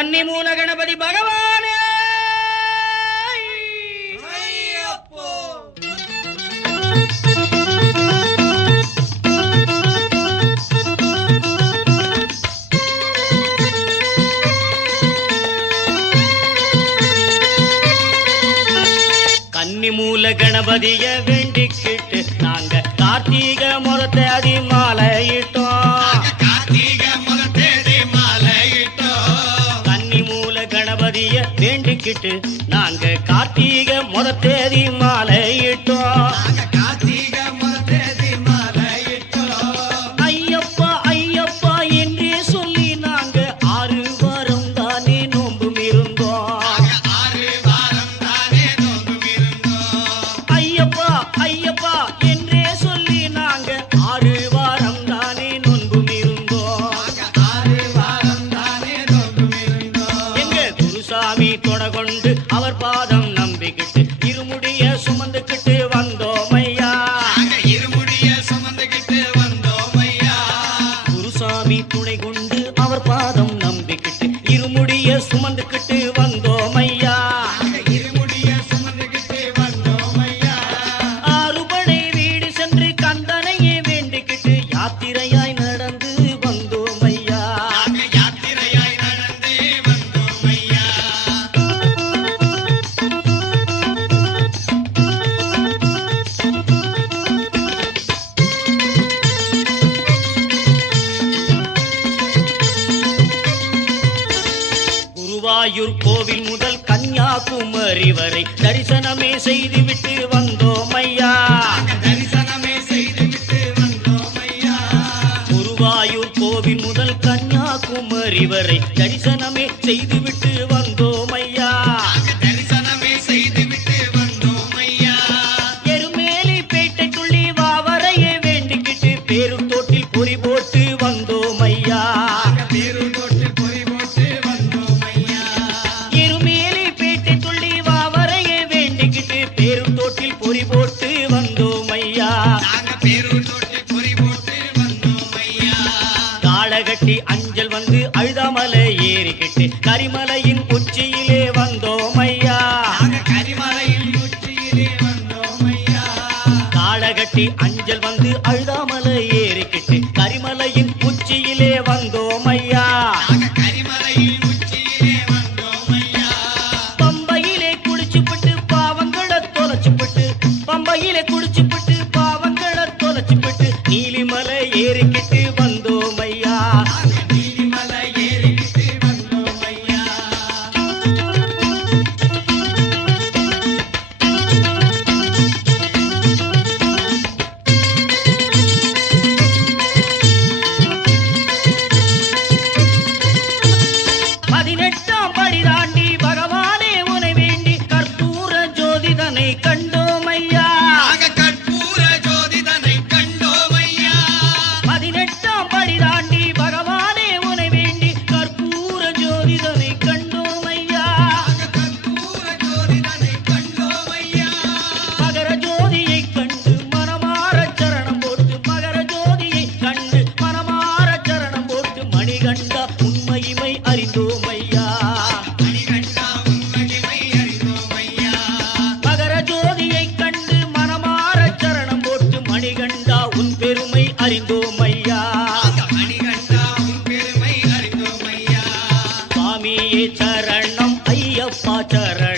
கன்னிமூல கணபதி பகவானே கன்னிமூல கணபதிய வேண்டிக்கிட்டு நாங்க கார்த்திக முகத்தேதி மாலையிட்டோம். கன்னிமூல கணபதிய வேண்டிக்கிட்டு நாங்க கார்த்திக முகத்தேதி மாலையிட்டோம். ஐயப்பா ஐயப்பா என்றே சொல்லி நாங்க 6 வாரம் தானே நோம்பும் இருந்தோம். ஐயப்பா ஐயப்பா என்றே சொல்லி நாங்க 6 வாரம் தானே நோன்பும் இருந்தோம். எங்க குருசாமி தொட கொண்டு அவர் பாதம் நம்பிக்கிட்டு இருமுடிய சுமந்துக்கிட்டு வந்தோம் ஐயா. குருசாமி துணை கொண்டு அவர் பாதம் நம்பிக்கிட்டு இருமுடிய சுமந்துக்கிட்டு வந்தோம் ஐயா. ஆறுபடை வீடு சென்று கந்தனையே வேண்டிக்கிட்டு யாத்திரையாய் நடந்து வந்தோம் ஐயா. குருவாயூர் கோவில் முதல் கன்னியாகுமரி வரை தரிசனமே செய்துவிட்டு வந்தோம் ஐயா. குருவாயூர் கோவில் முதல் கன்னியாகுமரி வரை தரிசனமே செய்துவிட்டு வந்தோம் ஐயா. எருமேலி பேட்டைக்குள்ளி வாவரையே வேண்டிக்கிட்டு பேரு தோட்டில் பொறி போட்டு வந்தோம் ஐயா. எருமேலி பேட்டைக்குள்ளி வாவரையே வேண்டிக்கிட்டு பேரு தோட்டில் பொறி போட்டு வந்தோம் ஐயா. காளகட்டி அஞ்சல் வந்து அழுதாமலை ஏறிக்கிட்டு கரிமலையின் உச்சியிலே வந்தோம் ஐயா. காளகட்டி அஞ்சல் வந்து அழுதாமலை ஏறிக்கிட்டு கரிமலையின் உச்சியிலே வந்தோம் ஐயா. பம்பையிலே குடிச்சுப்பட்டு பாவங்களை தொலைச்சுப்பட்டு பம்பையிலே குடிச்சுப்பட்டு பாவங்களை தொலைச்சுப்பட்டு நீலிமலை ஏறிக்கிட்டு வந்தோம் ஐயா. பதினெட்டாம் படி தாண்டி பகவானே உனை வேண்டி கற்பூர ஜோதிதனை கண்டோம் ஐயா. 18ஆம் படி தாண்டி பகவானே உனை வேண்டி கற்பூர ஜோதிதனை கண்டோம் ஐயா. மகர ஜோதியை கண்டு மனமார சரணம் போட்டு மகர ஜோதியை கண்டு மனமார சரணம் போட்டு மணிகண்டா உண்மையுமை அறிந்தோம் ஐயா. மகர ஜோதியை கண்டு மனமார சரணம் போட்டு மணிகண்டா உன் பெருமை அறிந்தோம் ஐயா. சுவாமியே சரணம் ஐயப்பா சரணம்.